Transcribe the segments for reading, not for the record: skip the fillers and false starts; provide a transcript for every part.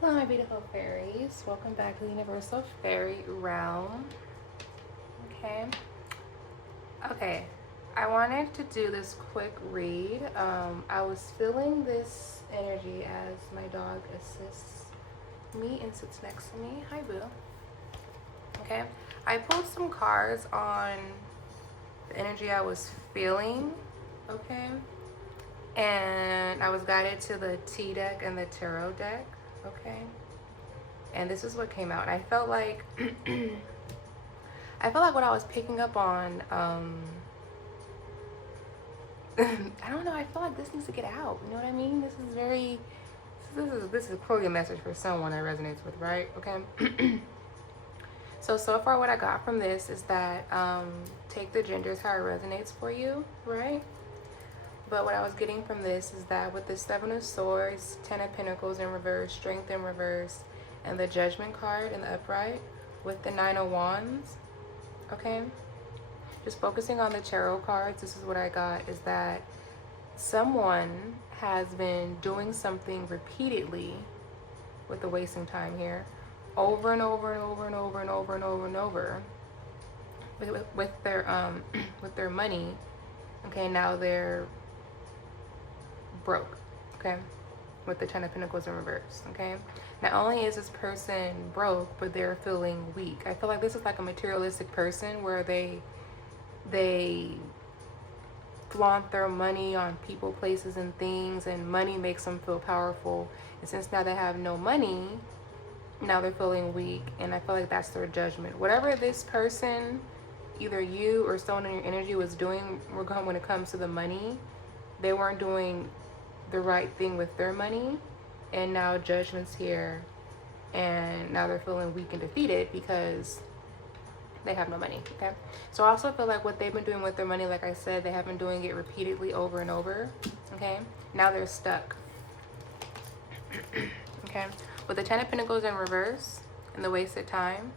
Hello, my beautiful fairies. Welcome back to the Universal Fairy Realm. Okay. Okay. I wanted to do this quick read. I was feeling this energy as my dog assists me and sits next to me. Hi, Boo. Okay. I pulled some cards on the energy I was feeling. Okay. And I was guided to the T deck and the Tarot deck. Okay. And this is what came out. I felt like I felt like what I was picking up on, I don't know, I feel like this needs to get out. You know what I mean? This is clearly a message for someone that resonates with, right? Okay. So far what I got from this is that take the genders how it resonates for you, right? But what I was getting from this is that with the Seven of Swords, Ten of Pentacles in reverse, Strength in reverse, and the Judgment card in the upright, with the Nine of Wands, okay? Just focusing on the tarot cards, this is what I got, is that someone has been doing something repeatedly, with the wasting time here, over and over and over and over and over and over and over with their with their money. Okay, now they're broke, okay, with the Ten of Pentacles in reverse. Okay, not only is this person broke, but they're feeling weak. I feel like this is like a materialistic person where they flaunt their money on people, places, and things, and money makes them feel powerful. And since now they have no money, now they're feeling weak, and I feel like that's their judgment. Whatever this person, either you or someone in your energy, was doing when it comes to the money, they weren't doing the right thing with their money, and now judgment's here, and now they're feeling weak and defeated because they have no money. Okay, so I also feel like what they've been doing with their money, like I said, they have been doing it repeatedly over and over. Okay, now they're stuck. Okay, with the Ten of Pentacles in reverse and the wasted time,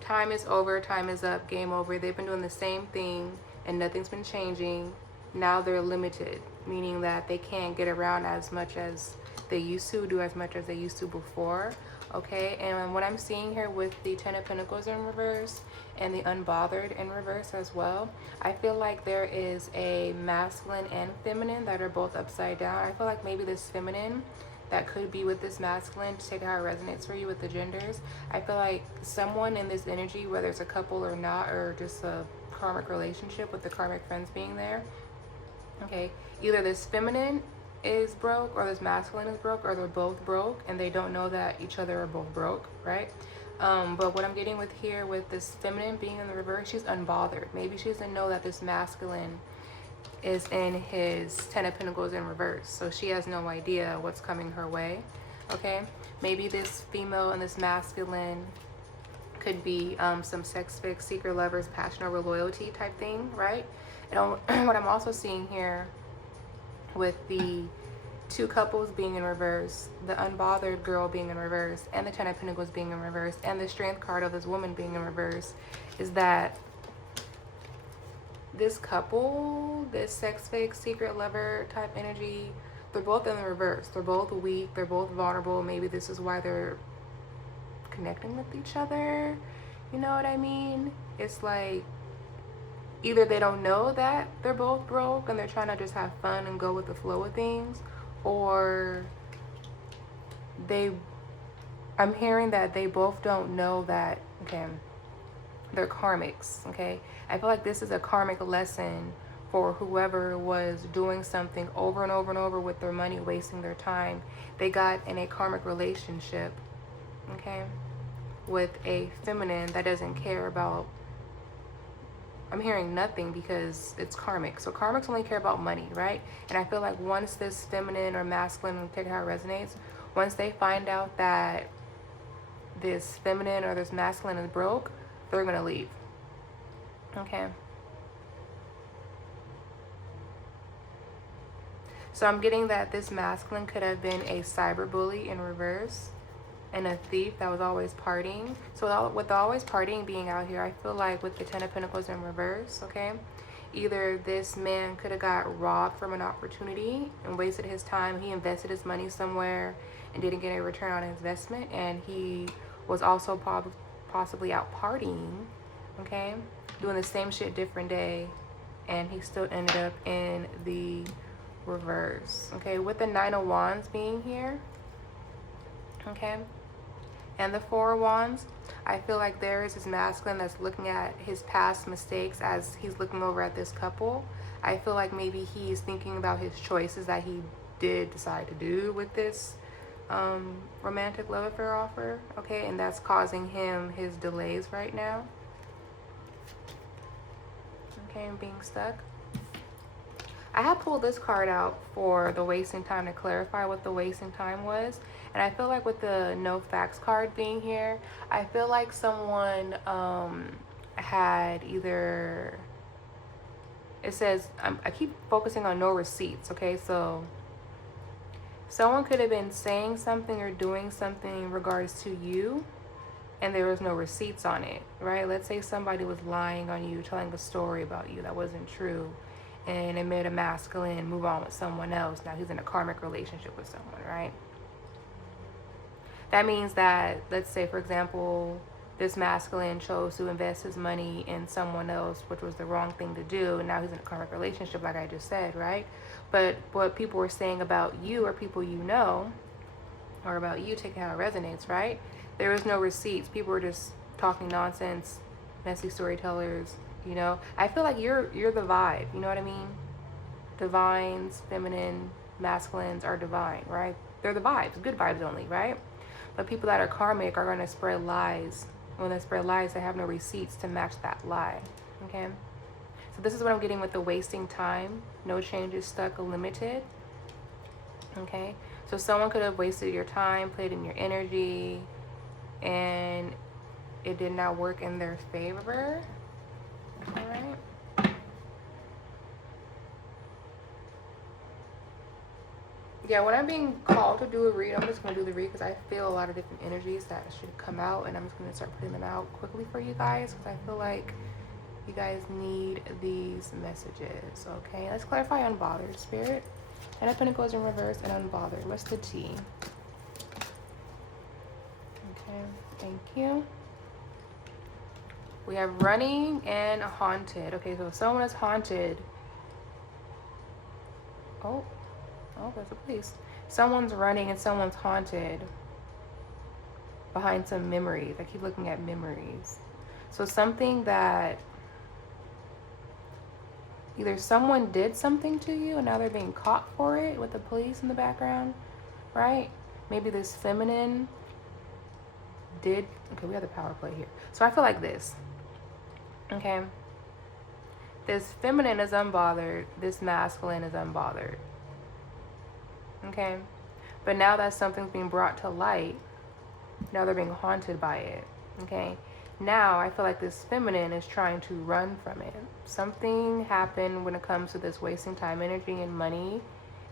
time is over, time is up, game over. They've been doing the same thing and nothing's been changing. Now they're limited, meaning that they can't get around as much as they used to, do as much as they used to before. Okay, and what I'm seeing here with the Ten of Pentacles in reverse and the Unbothered in reverse as well, I feel like there is a masculine and feminine that are both upside down. I feel like maybe this feminine that could be with this masculine, to take how it resonates for you with the genders. I feel like someone in this energy, whether it's a couple or not, or just a karmic relationship with the karmic friends being there, okay, either this feminine is broke or this masculine is broke, or they're both broke and they don't know that each other are both broke, right? But what I'm getting with here with this feminine being in the reverse, she's unbothered. Maybe she doesn't know that this masculine is in his Ten of Pentacles in reverse, so she has no idea what's coming her way. Okay, maybe this female and this masculine could be some sex fix, secret lovers, passion over loyalty type thing, right? And what I'm also seeing here with the two couples being in reverse, the unbothered girl being in reverse, and the Ten of Pentacles being in reverse, and the Strength card of this woman being in reverse, is that this couple, this sex fake, secret lover type energy, they're both in the reverse. They're both weak. They're both vulnerable. Maybe this is why they're connecting with each other. You know what I mean? It's like either they don't know that they're both broke and they're trying to just have fun and go with the flow of things, or I'm hearing that they both don't know that, okay, they're karmics, okay? I feel like this is a karmic lesson for whoever was doing something over and over and over with their money, wasting their time. They got in a karmic relationship, okay, with a feminine that doesn't care about, I'm hearing nothing because it's karmic. So karmics only care about money, right? And I feel like once this feminine or masculine, take how it resonates, once they find out that this feminine or this masculine is broke, they're gonna leave. Okay. So I'm getting that this masculine could have been a cyber bully in reverse and a thief that was always partying. So with always partying being out here, I feel like with the Ten of Pentacles in reverse, okay, Either this man could have got robbed from an opportunity and wasted his time. He invested his money somewhere and didn't get a return on his investment. And he was also possibly out partying, okay? Doing the same shit different day. And he still ended up in the reverse, okay? With the Nine of Wands being here, okay? And the Four of Wands, I feel like there is this masculine that's looking at his past mistakes as he's looking over at this couple. I feel like maybe he's thinking about his choices that he did decide to do with this romantic love affair offer, okay? And that's causing him his delays right now, okay, and being stuck. I had pulled this card out for the wasting time to clarify what the wasting time was. And I feel like with the no facts card being here, I feel like someone had either, it says, I keep focusing on no receipts, okay? So someone could have been saying something or doing something in regards to you and there was no receipts on it, right? Let's say somebody was lying on you, telling a story about you that wasn't true, and it made a masculine move on with someone else. Now he's in a karmic relationship with someone, right? That means that, let's say, for example, this masculine chose to invest his money in someone else, which was the wrong thing to do. And now he's in a karmic relationship, like I just said, right? But what people were saying about you or people you know, or about you, taking how it resonates, right? There was no receipts. People were just talking nonsense, messy storytellers, you know? I feel like you're the vibe, you know what I mean? Divines, feminine, masculines are divine, right? They're the vibes, good vibes only, right? But people that are karmic are going to spread lies. When they spread lies, they have no receipts to match that lie, okay? So this is what I'm getting with the wasting time. No changes, stuck, limited, okay? So someone could have wasted your time, played in your energy, and it did not work in their favor, all right? Yeah, when I'm being called to do a read, I'm just going to do the read because I feel a lot of different energies that should come out, and I'm just going to start putting them out quickly for you guys because I feel like you guys need these messages, okay? Let's clarify unbothered, Spirit. Ten of Pentacles in reverse and unbothered. What's the T? Okay, thank you. We have running and haunted. Okay, so if someone is haunted. Oh, there's a police. Someone's running and someone's haunted behind some memories. I keep looking at memories. So something that either someone did something to you and now they're being caught for it with the police in the background, right? Maybe this feminine did. Okay, we have the power play here. So I feel like this. Okay. This feminine is unbothered. This masculine is unbothered. Okay, but now that something's being brought to light, now they're being haunted by it. Okay, now I feel like this feminine is trying to run from it. Something happened when it comes to this wasting time, energy, and money,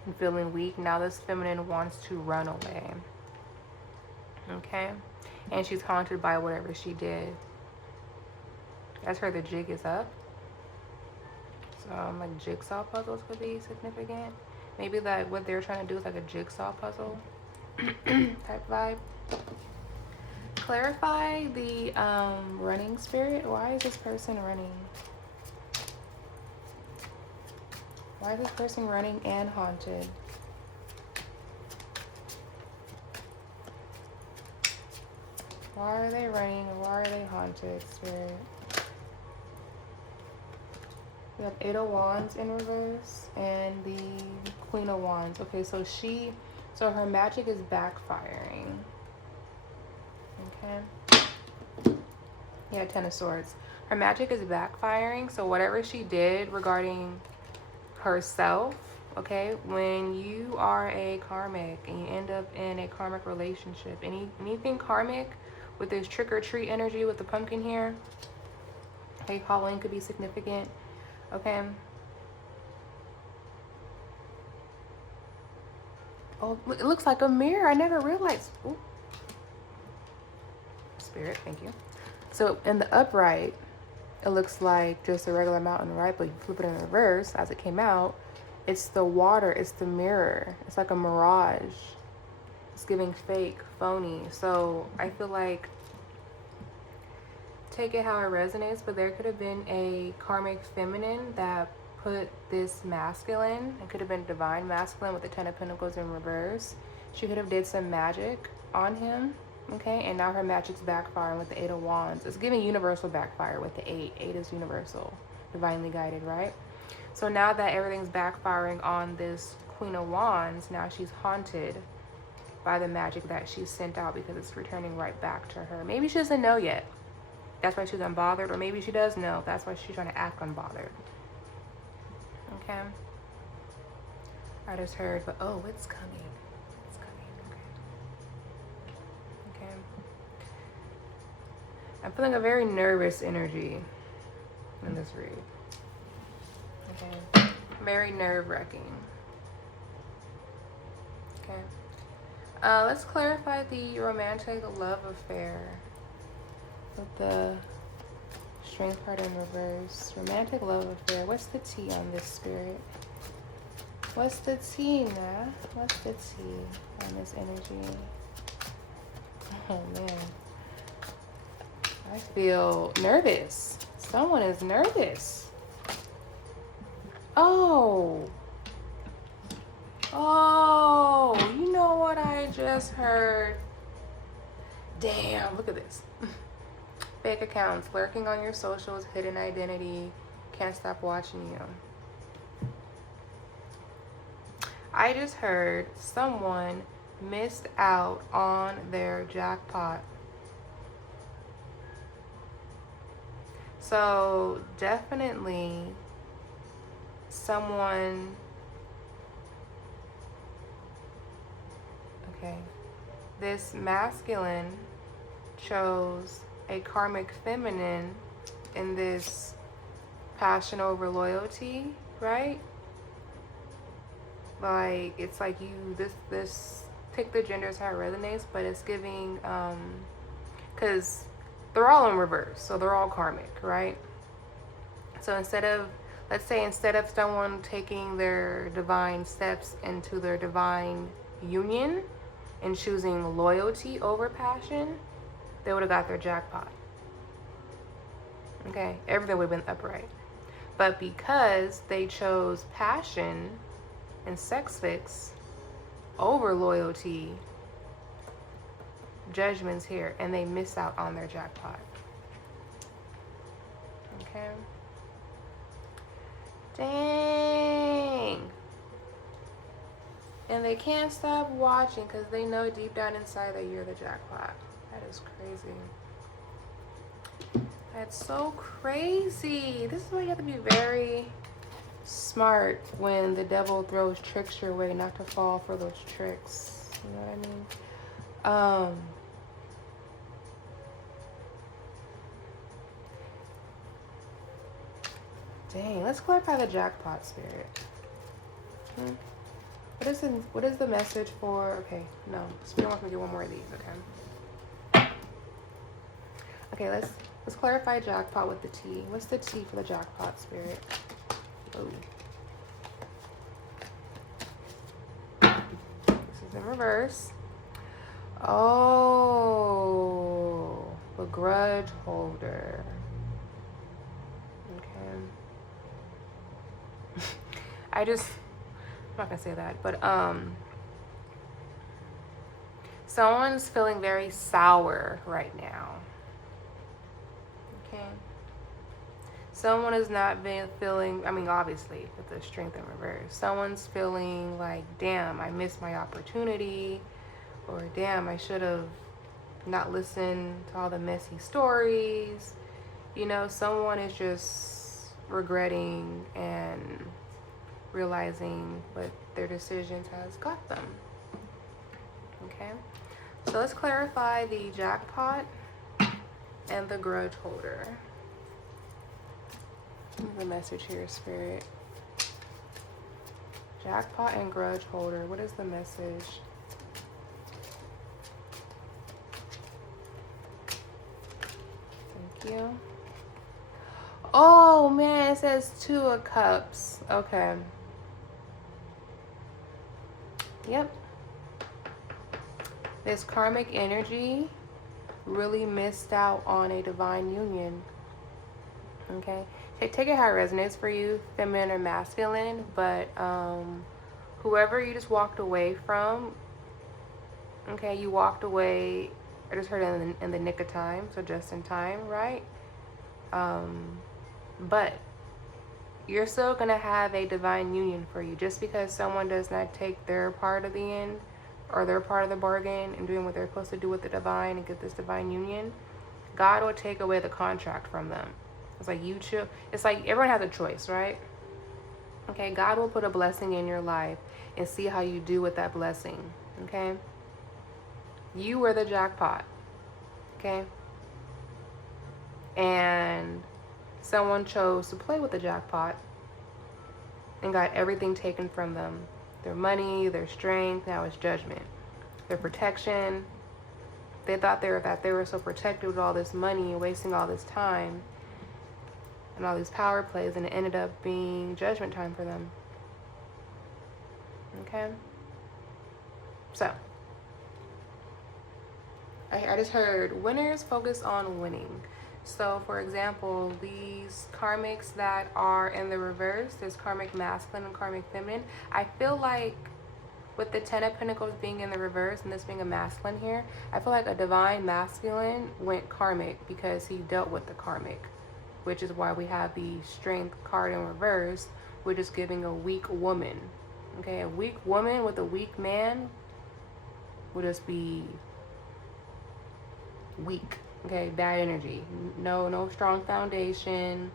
and feeling weak. Now this feminine wants to run away. Okay, and she's haunted by whatever she did. That's where the jig is up. So like jigsaw puzzles could be significant. Maybe that what they're trying to do is like a jigsaw puzzle type vibe. Clarify the running, Spirit. Why is this person running? Why is this person running and haunted? Why are they running and why are they haunted, Spirit? We have Eight of Wands in reverse and the Queen of Wands. Okay, so her magic is backfiring. Okay. Yeah, Ten of Swords. Her magic is backfiring. So whatever she did regarding herself, okay, when you are a karmic and you end up in a karmic relationship, anything karmic with this trick or treat energy with the pumpkin here, okay, Halloween could be significant. Okay. Oh, it looks like a mirror. I never realized. Ooh. Spirit, thank you. So in the upright, it looks like just a regular mountain, right? But you flip it in reverse as it came out, it's the water, it's the mirror. It's like a mirage. It's giving fake, phony. So I feel like, take it how it resonates, but there could have been a karmic feminine that put this masculine. It could have been divine masculine with the 10 of Pentacles in reverse. She could have did some magic on him, okay? And now her magic's backfiring with the 8 of Wands. It's giving universal backfire with the 8. 8 is universal, divinely guided, right? So now that everything's backfiring on this Queen of Wands, now she's haunted by the magic that she sent out because it's returning right back to her. Maybe she doesn't know yet. That's why she's unbothered, or maybe she does know. That's why she's trying to act unbothered. Okay? I just heard, but oh, it's coming. It's coming, okay. Okay. I'm feeling a very nervous energy in this read. Okay. Very nerve-wracking. Okay. Let's clarify the romantic love affair with the Strength card in reverse. Romantic love affair. What's the tea on this, Spirit? What's the tea, man? What's the tea on this energy? Oh, man. I feel nervous. Someone is nervous. Oh. Oh, you know what I just heard? Damn, look at this. Fake accounts, lurking on your socials, hidden identity, can't stop watching you. I just heard someone missed out on their jackpot. So definitely someone, okay, this masculine chose a karmic feminine in this passion over loyalty, right? Like, it's like you, this pick the genders how it resonates, but it's giving, because they're all in reverse, so they're all karmic, right? So instead of, let's say, instead of someone taking their divine steps into their divine union and choosing loyalty over passion, they would have got their jackpot. Okay, everything would have been upright. But because they chose passion and sex fix over loyalty, judgment's here, and they miss out on their jackpot. Okay. Dang. And they can't stop watching because they know deep down inside that you're the jackpot. That is crazy. That's so crazy. This is why you have to be very smart when the devil throws tricks your way, not to fall for those tricks. You know what I mean? Dang, let's clarify the jackpot, Spirit. What is the message for? Okay, no, Spirit wants me to get one more of these. Okay. Okay, let's clarify jackpot with the T. What's the T for the jackpot, Spirit? Oh. This is in reverse. Oh, the grudge holder. Okay. I'm not gonna say that, but someone's feeling very sour right now. Okay. Someone is not feeling, I mean, obviously, with the strength in reverse. Someone's feeling like, damn, I missed my opportunity, or damn, I should have not listened to all the messy stories. You know, someone is just regretting and realizing what their decisions has got them. Okay, so let's clarify the jackpot and the grudge holder. The message here, Spirit. Jackpot and grudge holder. What is the message? Thank you. Oh man, it says 2 of Cups. Okay. Yep. This karmic energy really missed out on a divine union. Okay. Take it how it resonates for you, feminine or masculine, but whoever you just walked away from, okay, you walked away, I just heard it in the nick of time, so just in time, right? But you're still going to have a divine union for you. Just because someone does not take their part of the end or their part of the bargain and doing what they're supposed to do with the divine and get this divine union, God will take away the contract from them. It's like you chill. It's like everyone has a choice, right? Okay, God will put a blessing in your life and see how you do with that blessing. Okay? You were the jackpot. Okay? And someone chose to play with the jackpot and got everything taken from them. Their money, their strength, now it's judgment. Their protection. They thought they were so protected with all this money and wasting all this time and all these power plays, and it ended up being judgment time for them. Okay? So, I just heard winners focus on winning. So, for example, these karmics that are in the reverse, there's karmic masculine and karmic feminine. I feel like with the 10 of Pentacles being in the reverse and this being a masculine here, I feel like a divine masculine went karmic because he dealt with the karmic, which is why we have the strength card in reverse, which is giving a weak woman. Okay, a weak woman with a weak man would just be weak. Okay, bad energy. No strong foundation,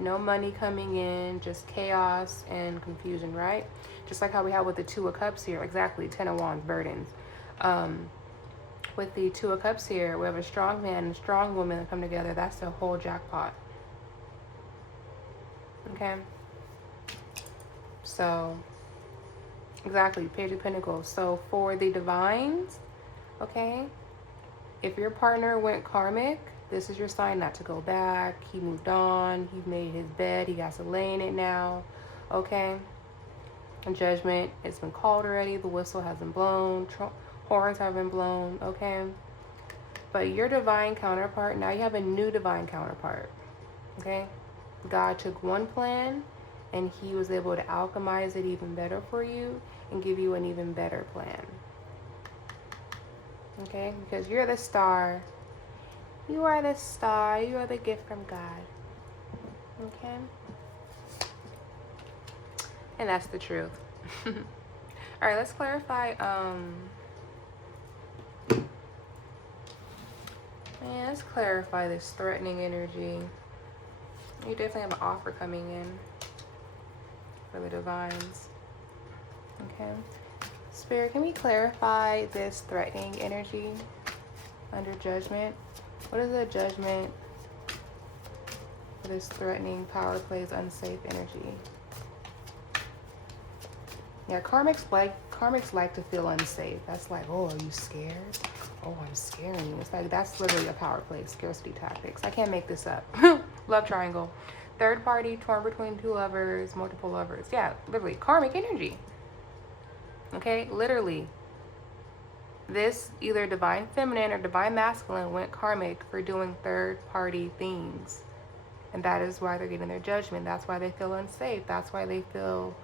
no money coming in, just chaos and confusion, right? Just like how we have with the 2 of Cups here. Exactly, 10 of Wands, burdens. With the 2 of Cups here, we have a strong man and a strong woman that come together. That's the whole jackpot. Okay? So, exactly, Page of Pentacles. So, for the divines, okay, if your partner went karmic, this is your sign not to go back. He moved on. He made his bed. He got to lay in it now. Okay? And judgment, it's been called already. The whistle has been blown. Horns have been blown. Okay? But your divine counterpart, now you have a new divine counterpart. Okay? God took one plan and he was able to alchemize it even better for you and give you an even better plan. Okay, because you're the star. You are the star. You are the gift from God. Okay? And that's the truth. Alright, let's clarify. Let's clarify this threatening energy. You definitely have an offer coming in for the divines. Okay? Spirit, can we clarify this threatening energy under judgment? What is the judgment for this threatening power plays unsafe energy? Yeah, karmics like to feel unsafe. That's like, oh, are you scared? Oh, I'm scaring you. It's like, that's literally a power play, scarcity tactics. I can't make this up. Love triangle. Third party, torn between 2 lovers, multiple lovers. Yeah, literally, karmic energy. Okay, literally. This either divine feminine or divine masculine went karmic for doing third party things. And that is why they're getting their judgment. That's why they feel unsafe. That's why they feel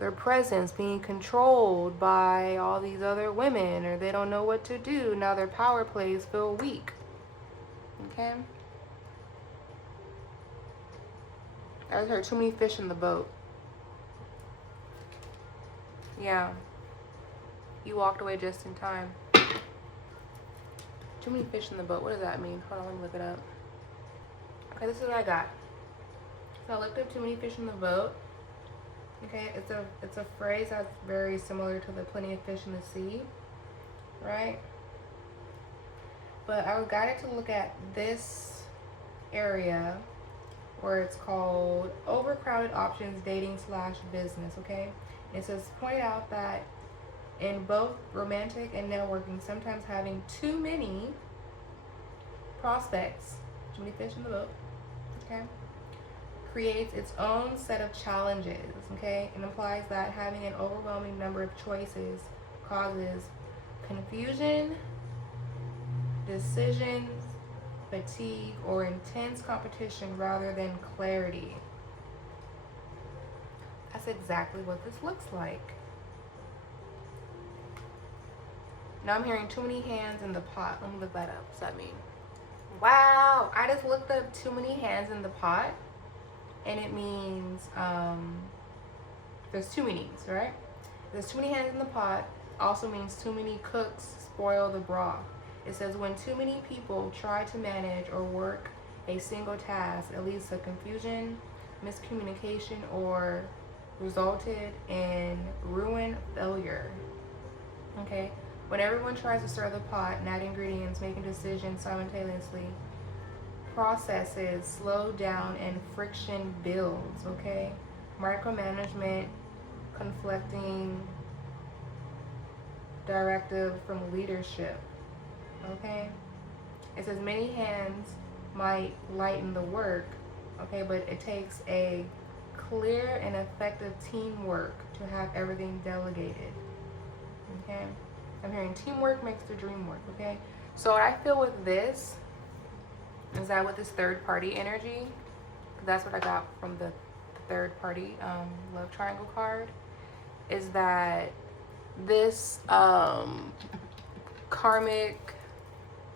their presence being controlled by all these other women, or they don't know what to do. Now their power plays feel weak. Okay? I just heard too many fish in the boat. Yeah. You walked away just in time. Too many fish in the boat. What does that mean? Hold on, let me look it up. Okay, this is what I got. So I looked up too many fish in the boat. Okay, it's a phrase that's very similar to the plenty of fish in the sea, right? But I was guided to look at this area where it's called overcrowded options dating / business. Okay, it says point out that in both romantic and networking, sometimes having too many prospects, too many fish in the boat, okay, creates its own set of challenges, okay? It implies that having an overwhelming number of choices causes confusion, decisions, fatigue, or intense competition rather than clarity. That's exactly what this looks like. Now I'm hearing too many hands in the pot. Let me look that up. What's that mean? Wow, I just looked up too many hands in the pot, and it means there's two meanings, right? There's too many hands in the pot also means too many cooks spoil the broth. It says when too many people try to manage or work a single task, it leads to confusion, miscommunication, or resulted in ruin, failure. Okay? When everyone tries to stir the pot and add ingredients, making decisions simultaneously, processes slow down and friction builds, okay? Micromanagement, conflicting directive from leadership, okay? It says many hands might lighten the work, okay, but it takes a clear and effective teamwork to have everything delegated, okay? I'm hearing teamwork makes the dream work, okay? So what I feel with this is that with this third party energy, that's what I got from the third party love triangle card, is that this karmic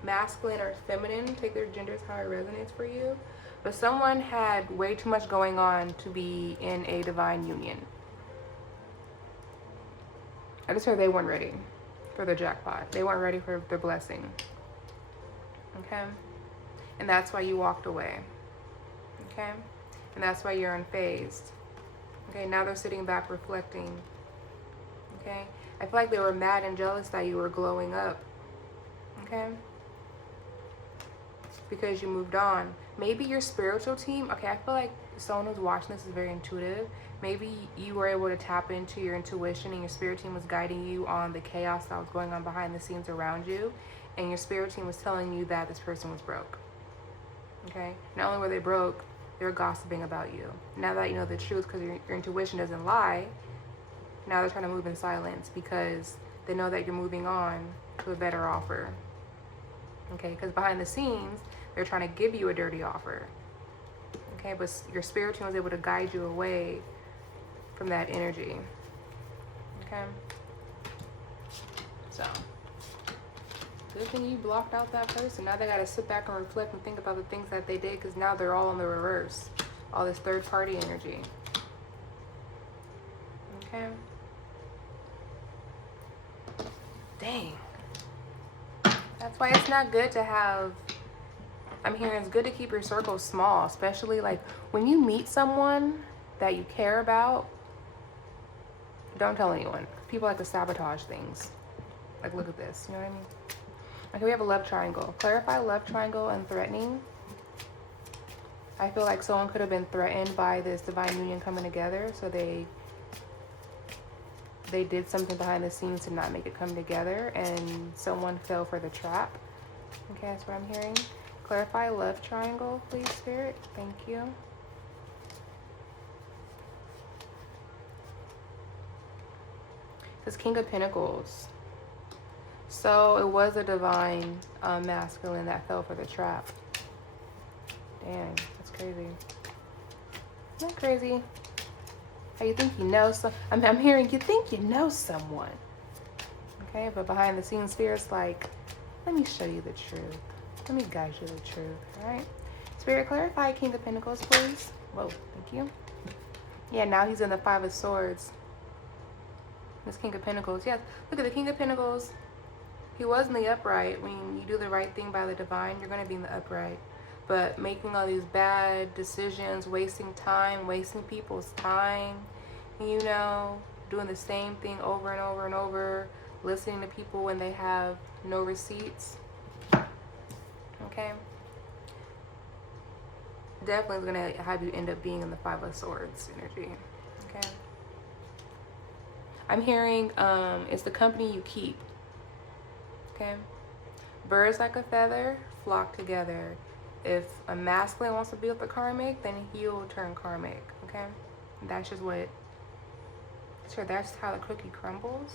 masculine or feminine, take their genders how it resonates for you, but someone had way too much going on to be in a divine union. I just heard they weren't ready for the jackpot. They weren't ready for their blessing. Okay? And that's why you walked away. Okay? And that's why you're unfazed. Okay? Now they're sitting back reflecting. Okay? I feel like they were mad and jealous that you were glowing up. Okay? Because you moved on. Maybe your spiritual team, okay, I feel like someone who's watching this is very intuitive. Maybe you were able to tap into your intuition and your spirit team was guiding you on the chaos that was going on behind the scenes around you. And your spirit team was telling you that this person was broke. Okay? Not only were they broke, they were gossiping about you. Now that you know the truth, because your intuition doesn't lie, now they're trying to move in silence because they know that you're moving on to a better offer. Okay? Because behind the scenes, they're trying to give you a dirty offer. Okay? But your spirit team was able to guide you away from that energy. Okay? So, good thing you blocked out that person. Now they got to sit back and reflect and think about the things that they did, because now they're all in the reverse. All this third party energy. Okay? Dang. That's why it's not good to have, I'm hearing it's good to keep your circle small, especially like when you meet someone that you care about, don't tell anyone. People like to sabotage things. Like, look at this, you know what I mean? Okay, we have a love triangle. Clarify love triangle and threatening. I feel like someone could have been threatened by this divine union coming together, so they did something behind the scenes to not make it come together, and someone fell for the trap. Okay, that's what I'm hearing. Clarify love triangle, please, Spirit. Thank you. This King of Pentacles. So it was a divine masculine that fell for the trap. Damn, that's crazy. Isn't that crazy? How you think you know some? I'm hearing you think you know someone. Okay, but behind the scenes, Spirit's like, let me show you the truth. Let me guide you the truth. All right, Spirit, clarify King of Pentacles, please. Whoa, thank you. Yeah, now he's in the Five of Swords. This King of Pentacles. Yes, look at the King of Pentacles. He was in the upright. When you do the right thing by the divine, you're going to be in the upright. But making all these bad decisions, wasting time, wasting people's time, you know, doing the same thing over and over and over, listening to people when they have no receipts. Okay? Definitely is going to have you end up being in the Five of Swords energy. Okay? I'm hearing it's the company you keep. Okay? Birds like a feather flock together. if a masculine wants to be with a karmic, then he'll turn karmic, okay? That's just what, sure, that's how the cookie crumbles,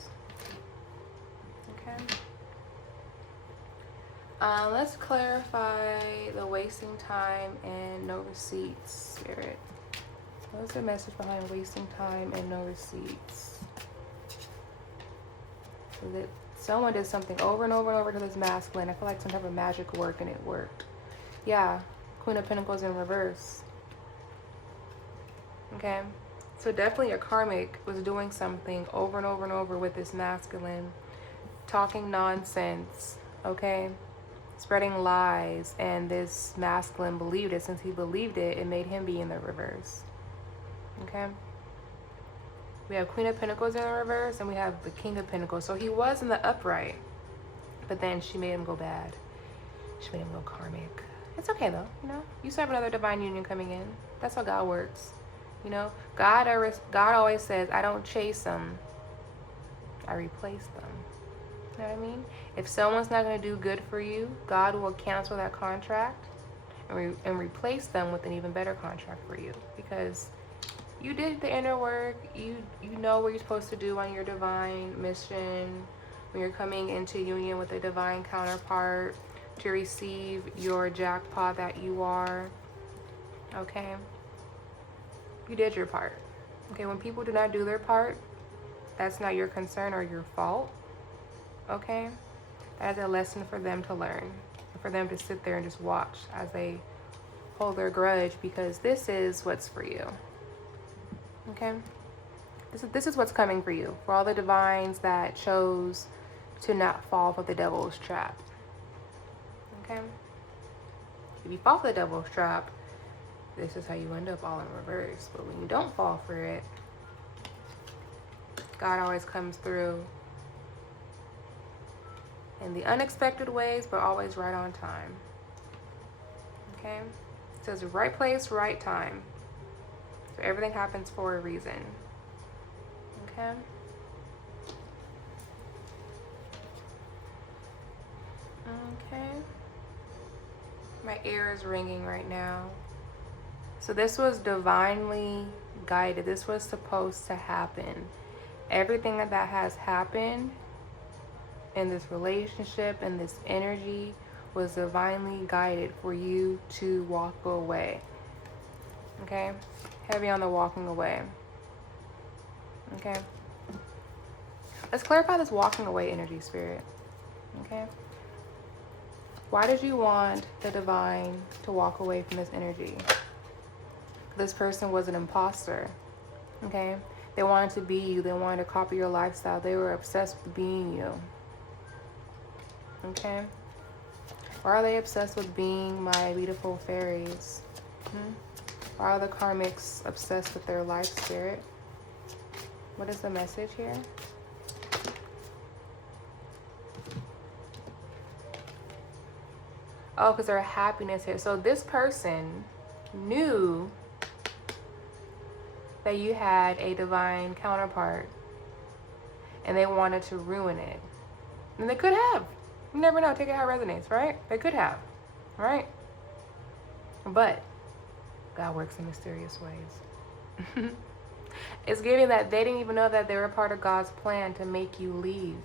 okay? Let's clarify the wasting time and no receipts, Spirit. What's the message behind wasting time and no receipts? That someone did something over and over and over to this masculine. I feel like some type of magic work and it worked. Yeah, Queen of Pentacles in reverse. Okay, so definitely a karmic was doing something over and over and over with this masculine, talking nonsense, okay, spreading lies, and this masculine believed it. Since he believed it, it made him be in the reverse. Okay, we have Queen of Pentacles in the reverse, and we have the King of Pentacles. So he was in the upright, but then she made him go bad. She made him go karmic. It's okay though, you know. You still have another divine union coming in. That's how God works. You know, God always says, I don't chase them, I replace them. You know what I mean? If someone's not going to do good for you, God will cancel that contract and replace them with an even better contract for you, because you did the inner work. You know what you're supposed to do on your divine mission when you're coming into union with a divine counterpart to receive your jackpot that you are. Okay? You did your part. Okay, when people do not do their part, that's not your concern or your fault. Okay? That is a lesson for them to learn. For them to sit there and just watch as they hold their grudge, because this is what's for you. Okay? This is what's coming for you. For all the divines that chose to not fall for the devil's trap. Okay? If you fall for the devil's trap, this is how you end up all in reverse. But when you don't fall for it, God always comes through in the unexpected ways, but always right on time. Okay? It says right place, right time. So everything happens for a reason. Okay? Okay. My ear is ringing right now. So this was divinely guided. This was supposed to happen. Everything that has happened in this relationship and this energy was divinely guided for you to walk away. Okay? Heavy on the walking away. Okay? Let's clarify this walking away energy, Spirit. Okay? Why did you want the divine to walk away from this energy? This person was an imposter. Okay? They wanted to be you. They wanted to copy your lifestyle. They were obsessed with being you. Okay? Why are they obsessed with being my beautiful fairies? Why are the karmics obsessed with their life, Spirit? What is the message here? Oh, because their happiness here. So this person knew that you had a divine counterpart and they wanted to ruin it. And they could have. You never know. Take it how it resonates, right? They could have, right? But God works in mysterious ways. It's giving that they didn't even know that they were part of God's plan to make you leave.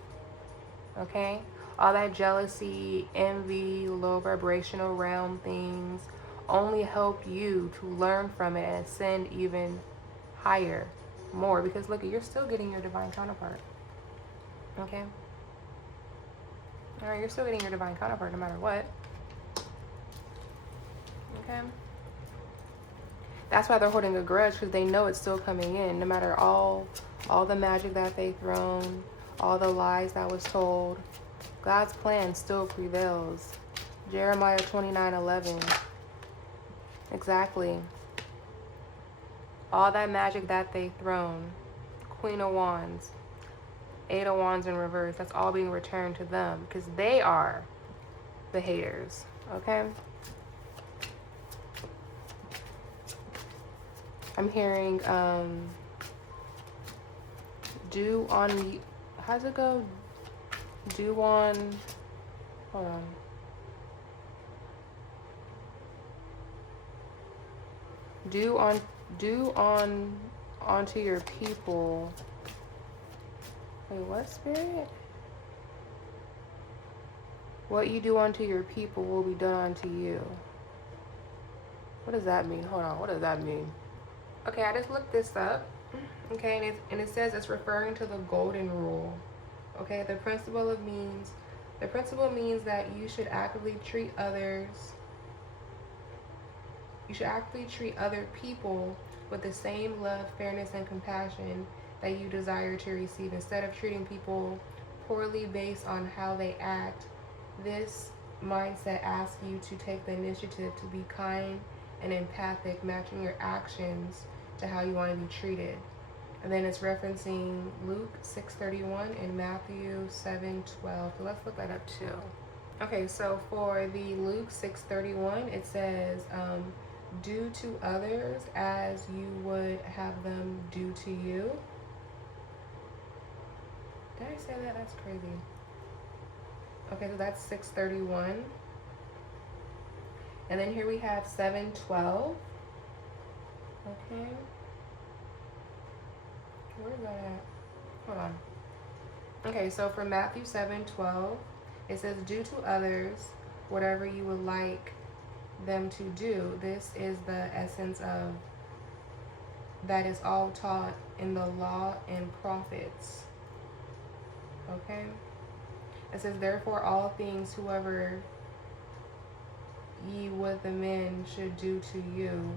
Okay? All that jealousy, envy, low vibrational realm things only help you to learn from it and ascend even higher, more. Because look, you're still getting your divine counterpart. Okay? Alright, you're still getting your divine counterpart no matter what. Okay? That's why they're holding a grudge, because they know it's still coming in. No matter all the magic that they've thrown, all the lies that was told, God's plan still prevails. Jeremiah 29:11. Exactly. All that magic that they've thrown, Queen of Wands, 8 of Wands in reverse, that's all being returned to them, because they are the haters. Okay? I'm hearing do on, how's it go? Do on, hold on. Do onto your people. Wait, what, Spirit? What you do unto your people will be done unto you. What does that mean? Hold on, what does that mean? Okay, I just looked this up. Okay, and it says it's referring to the golden rule. Okay, the principle means that you should actively treat others. You should actively treat other people with the same love, fairness, and compassion that you desire to receive, instead of treating people poorly based on how they act. This mindset asks you to take the initiative to be kind and empathic, matching your actions to how you want to be treated. And then it's referencing Luke 6:31 and Matthew 7:12. So let's look that up too. Okay, so for the Luke 6:31, it says, do to others as you would have them do to you. Did I say that? That's crazy. Okay, so that's 6:31. And then here we have 7:12. Okay. Where is that at? Hold on. Okay, so for Matthew 7:12, it says, do to others whatever you would like them to do. This is the essence of that is all taught in the law and prophets. Okay? It says, therefore, all things whoever ye would the men should do to you,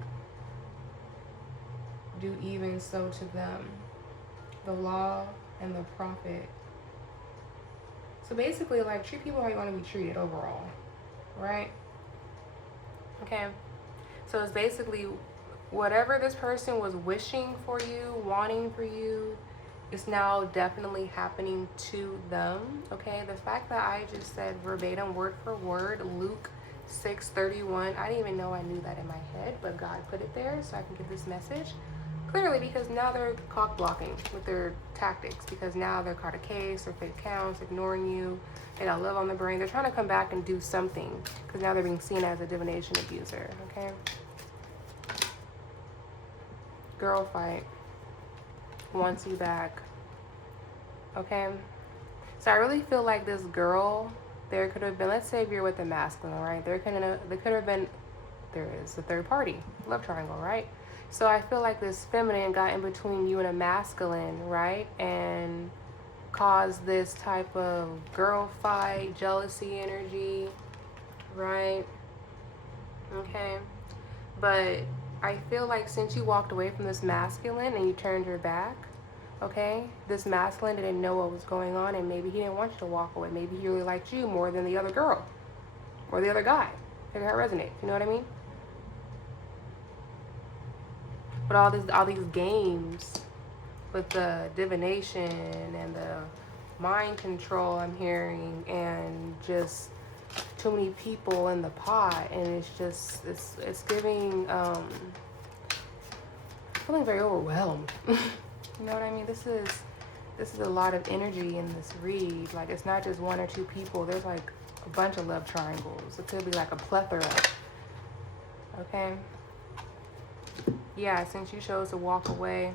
do even so to them. The law and the prophet. So basically, like, treat people how you want to be treated overall, right? Okay, so it's basically whatever this person was wishing for you, wanting for you, is now definitely happening to them. Okay, the fact that I just said verbatim, word for word, Luke 6:31, I didn't even know I knew that in my head, but God put it there so I can get this message clearly, because now they're cock blocking with their tactics, because now they're caught a case or fake accounts, ignoring you. They got love on the brain. They're trying to come back and do something, because now they're being seen as a divination abuser. Okay, girl fight wants you back. Okay, so I really feel like this girl, there could have been, let's say if you're with a masculine, right, there could have been, there is a third party, love triangle, right? So I feel like this feminine got in between you and a masculine, right? And caused this type of girl fight, jealousy energy, right? Okay. But I feel like since you walked away from this masculine and you turned your back, okay, this masculine didn't know what was going on, and maybe he didn't want you to walk away. Maybe he really liked you more than the other girl or the other guy. Figure how it resonates. You know what I mean? But all these games with the divination and the mind control I'm hearing, and just too many people in the pot, and it's just it's giving feeling very overwhelmed. You know what I mean? This is a lot of energy in this read. Like, it's not just one or two people. There's like a bunch of love triangles. It could be like a plethora. Okay. Yeah, since you chose to walk away,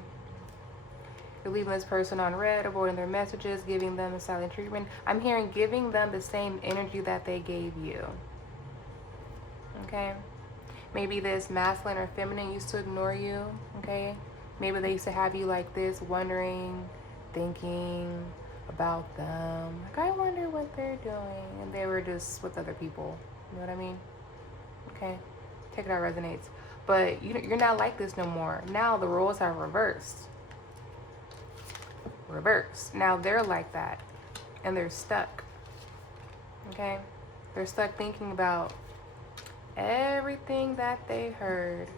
you're leaving this person on red, avoiding their messages, giving them the silent treatment. I'm hearing giving them the same energy that they gave you. Okay? Maybe this masculine or feminine used to ignore you. Okay? Maybe they used to have you like this, wondering, thinking about them. Like, I wonder what they're doing. And they were just with other people. You know what I mean? Okay? Take it how it resonates. But you're not like this no more. Now the roles have reversed. Now they're like that. And they're stuck. Okay? They're stuck thinking about everything that they heard.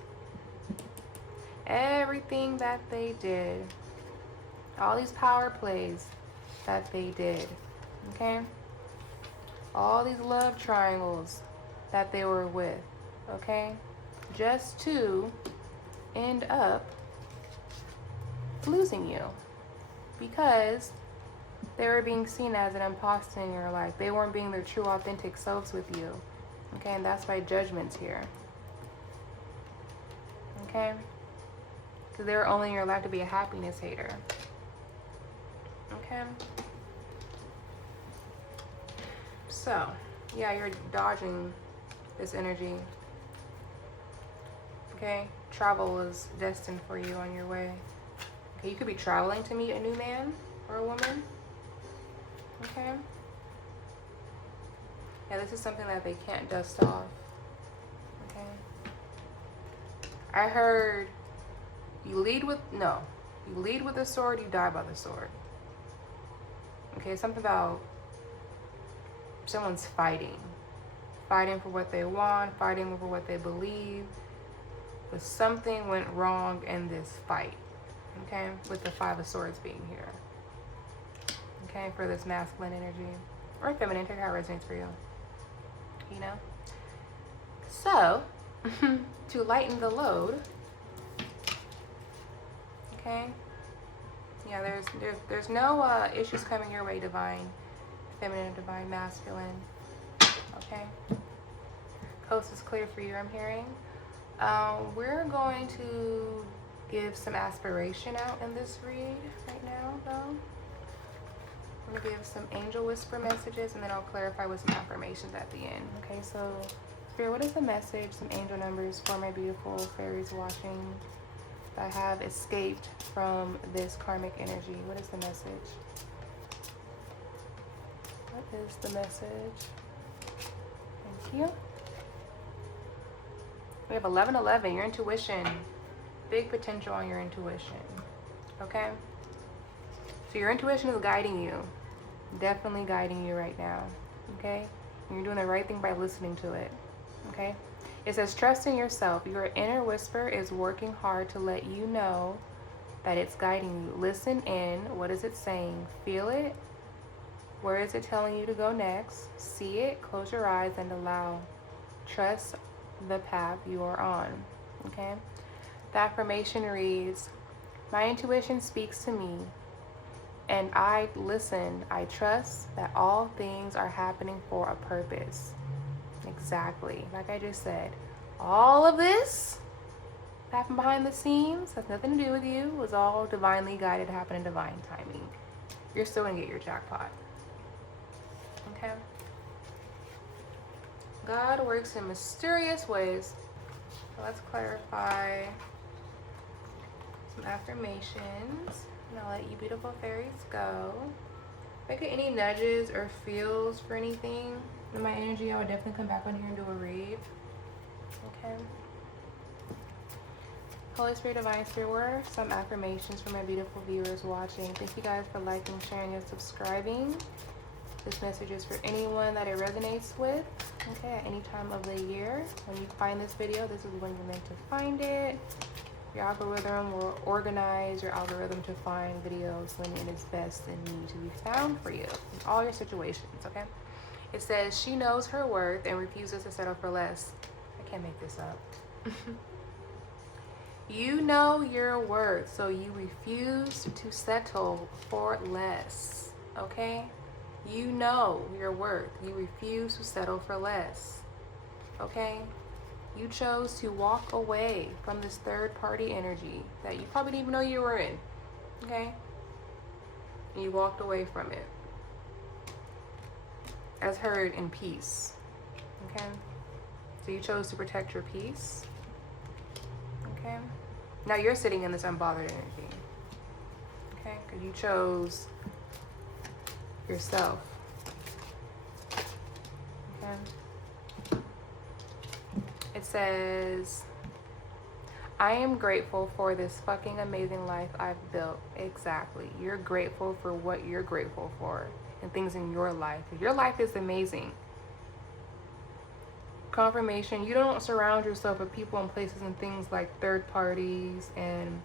Everything that they did. All these power plays that they did. Okay? All these love triangles that they were with. Okay? Just to end up losing you, because they were being seen as an imposter in your life. They weren't being their true, authentic selves with you. Okay, and that's why judgment's here. Okay? Because they're only in your life to be a happiness hater. Okay? So, yeah, you're dodging this energy. Okay? Travel is destined for you on your way. Okay, you could be traveling to meet a new man or a woman. Okay? Yeah, this is something that they can't dust off. Okay? I heard you lead with the sword, you die by the sword. Okay, something about someone's fighting for what they want, fighting over what they believe, but something went wrong in this fight. Okay, with the 5 of Swords being here. Okay, for this masculine energy or feminine, take how it resonates for you. You know, so to lighten the load. Okay, yeah, there's no issues coming your way, divine feminine and divine masculine. Okay, coast is clear for you, I'm hearing. We're going to give some aspiration out in this read right now, though. I'm going to give some angel whisper messages, and then I'll clarify with some affirmations at the end. Okay, so Spirit, what is the message, some angel numbers for my beautiful fairies watching that have escaped from this karmic energy? What is the message? What is the message? Thank you. We have 1111, your intuition. Big potential on your intuition. Okay? So your intuition is guiding you. Definitely guiding you right now. Okay? And you're doing the right thing by listening to it. Okay? It says, trust in yourself. Your inner whisper is working hard to let you know that it's guiding you. Listen in. What is it saying? Feel it. Where is it telling you to go next? See it. Close your eyes and allow. Trust the path you are on. Okay? The affirmation reads, my intuition speaks to me, and I listen. I trust that all things are happening for a purpose. Exactly. Like I just said, all of this happened behind the scenes, has nothing to do with you, was all divinely guided, happened in divine timing. You're still gonna get your jackpot. Okay? God works in mysterious ways. So let's clarify some affirmations, and I'll let you beautiful fairies go. If I get any nudges or feels for anything in my energy, I would definitely come back on here and do a read. Okay. Holy Spirit, Divine Spirit, what are some affirmations for my beautiful viewers watching? Thank you guys for liking, sharing, and subscribing. This message is for anyone that it resonates with. Okay, at any time of the year. When you find this video, this is when you're meant to find it. Your algorithm will organize your algorithm to find videos when it is best and need to be found for you in all your situations, okay? It says, she knows her worth and refuses to settle for less. I can't make this up. You know your worth, so you refuse to settle for less, okay? You know your worth. You refuse to settle for less, okay? You chose to walk away from this third-party energy that you probably didn't even know you were in, okay? And you walked away from it. As heard, in peace, okay? So you chose to protect your peace, okay? Now you're sitting in this unbothered energy, okay? Because you chose yourself, okay? It says, I am grateful for this fucking amazing life I've built. Exactly. You're grateful for what you're grateful for and things in your life. Your life is amazing. Confirmation, you don't surround yourself with people and places and things like third parties and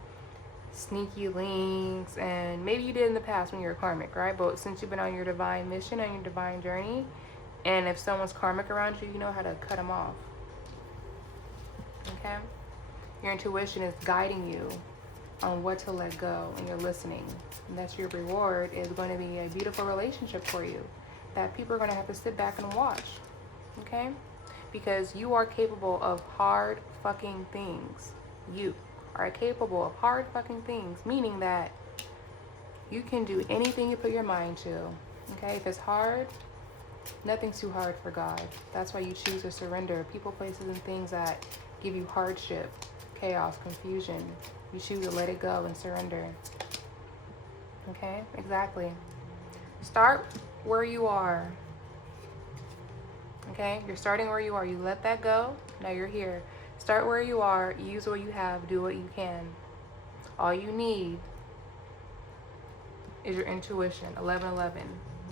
sneaky links, and maybe you did in the past when you were karmic, right? But since you've been on your divine mission, on your divine journey, and if someone's karmic around you, you know how to cut them off. Okay? Your intuition is guiding you on what to let go, and you're listening. And that's your reward, is going to be a beautiful relationship for you that people are going to have to sit back and watch. Okay? Because you are capable of hard fucking things. You are capable of hard fucking things, meaning that you can do anything you put your mind to. Okay, if it's hard, nothing's too hard for God. That's why you choose to surrender. People, places, and things that give you hardship, chaos, confusion. You choose to let it go and surrender. Okay, exactly. Start where you are. Okay, you're starting where you are. You let that go. Now you're here. Start where you are. Use what you have. Do what you can. All you need is your intuition. 1111.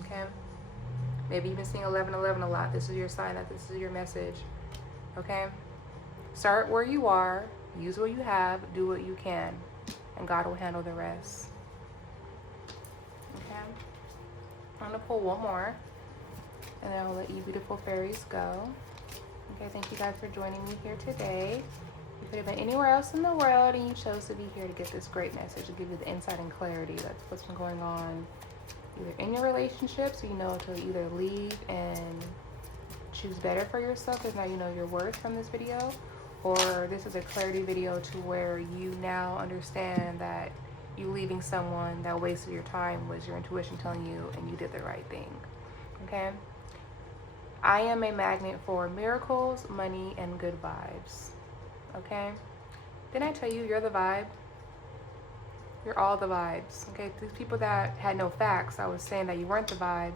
Okay. Maybe you've been seeing 1111 a lot. This is your sign that this is your message. Okay. Start where you are. Use what you have. Do what you can, and God will handle the rest. Okay. I'm gonna pull one more, and then I'll let you beautiful fairies go. Okay, thank you guys for joining me here today. You could have been anywhere else in the world, and you chose to be here to get this great message, to give you the insight and clarity. That's what's been going on either in your relationship, so you know to either leave and choose better for yourself, because now you know your worth from this video, or this is a clarity video to where you now understand that you leaving someone that wasted your time was your intuition telling you, and you did the right thing. Okay. I am a magnet for miracles, money, and good vibes. Okay? Didn't I tell you you're the vibe? You're all the vibes. Okay? These people that had no facts, I was saying that you weren't the vibe.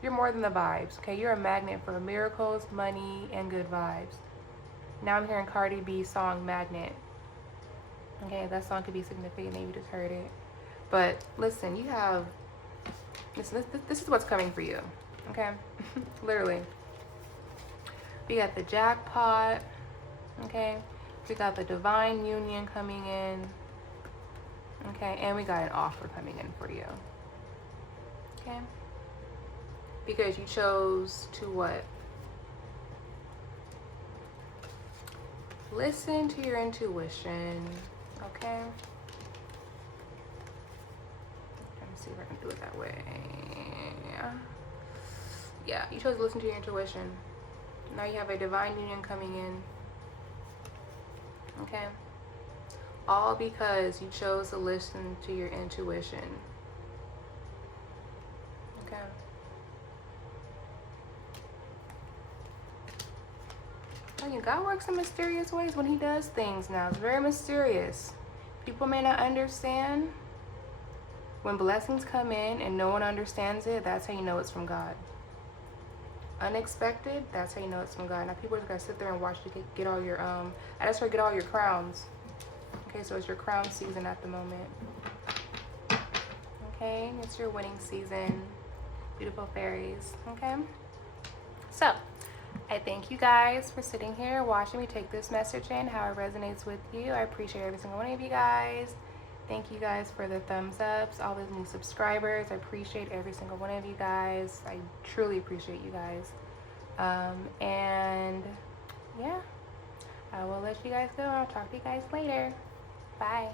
You're more than the vibes. Okay? You're a magnet for miracles, money, and good vibes. Now I'm hearing Cardi B's song Magnet. Okay? That song could be significant. Maybe you just heard it. But listen, you have... Listen, this is what's coming for you. Okay? Literally. We got the jackpot, okay? We got the divine union coming in, okay? And we got an offer coming in for you, okay? Because you chose to what? Listen to your intuition, okay? Let me see if I can do it that way. Yeah, you chose to listen to your intuition. Now you have a divine union coming in. Okay? All because you chose to listen to your intuition. Okay? Oh, God works in mysterious ways when he does things now. It's very mysterious. People may not understand. When blessings come in and no one understands it, that's how you know it's from God. Unexpected, that's how you know it's from God. Now people just gotta sit there and watch you get all your that's where you get all your crowns. Okay, so it's your crown season at the moment. Okay, it's your winning season, beautiful fairies. Okay, so I thank you guys for sitting here watching me take this message in, how it resonates with you. I appreciate every single one of you guys. Thank you guys for the thumbs ups, all those new subscribers. I appreciate every single one of you guys. I truly appreciate you guys. And yeah, I will let you guys go. I'll talk to you guys later. Bye.